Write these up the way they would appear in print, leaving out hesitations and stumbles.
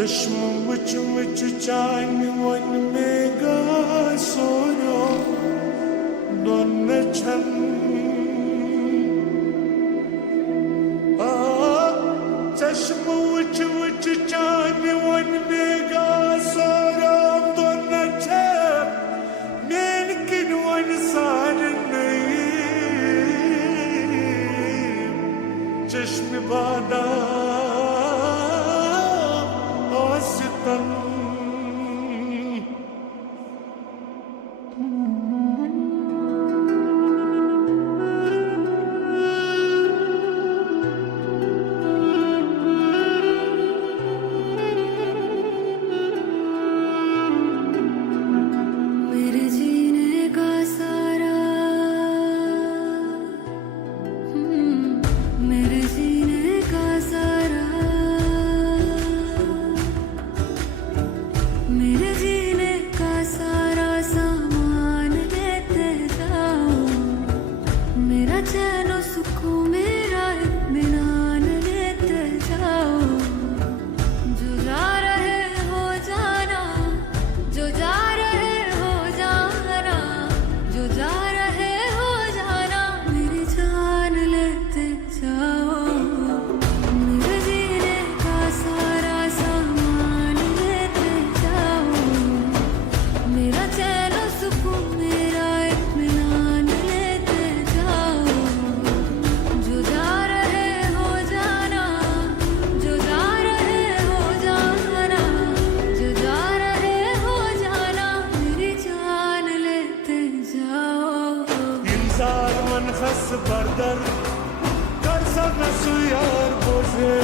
चश्म मुच मुच चान one में गा सोरो दोन छन चश्म मुच मुच चान वन में गा सोरो दोन छन मेन किन वन सार चश्म बादा खस बर्दर कर सना सुयार बोझे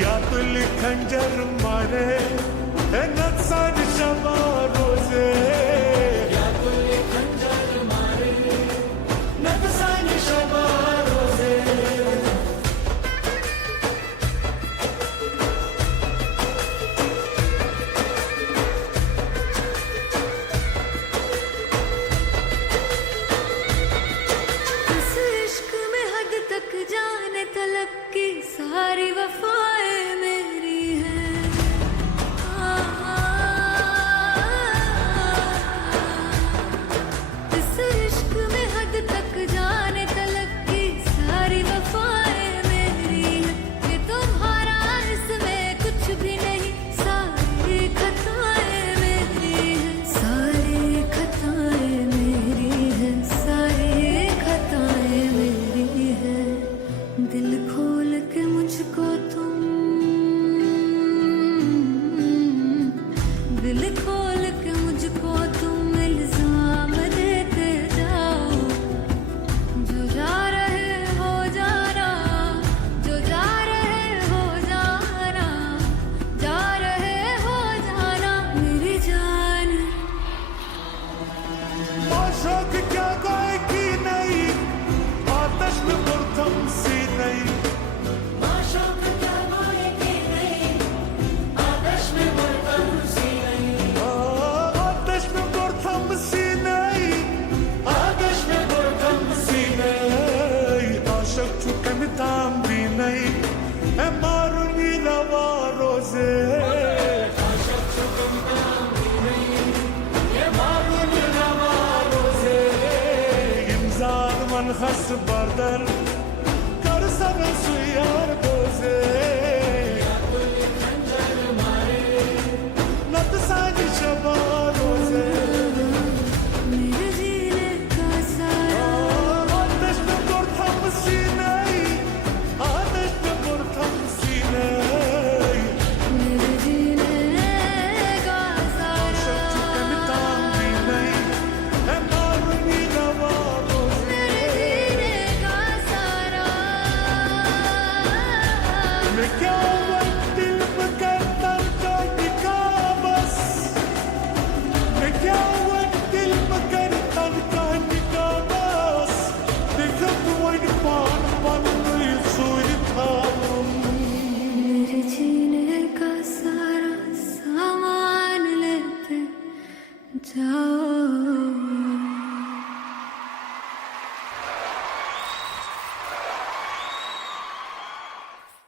या तुल खंजर मारे नक्सान शबा रोजे नक्सान शबा रोजे जाने तलक की सारी वफाएं मेरी हैं इस इश्क में हद तक जाने तलक की सारी वफाएं मेरी हैं ये तुम्हारा इसमें कुछ भी नहीं सारी खताएं मेरी हैं सारी खताएं मेरी हैं सारी खताएं मेरी हैं दिल खोल के मुझको तुम दिल खोल के मुझको तुम इल्जाम देते जाओ जो जा रहे हो जाना जो जा रहे हो जाना जा रहे हो जाना मेरी जान शौक क्या कोई की नहीं आतश में बुरथम सी नहीं ताम भी नहीं मारूंगी रवा रोजे मारूंगी रवा रोजे इंसान मन खस बर्दर कर सर सुयार बोझे नतसानी शबा रोजे जाओ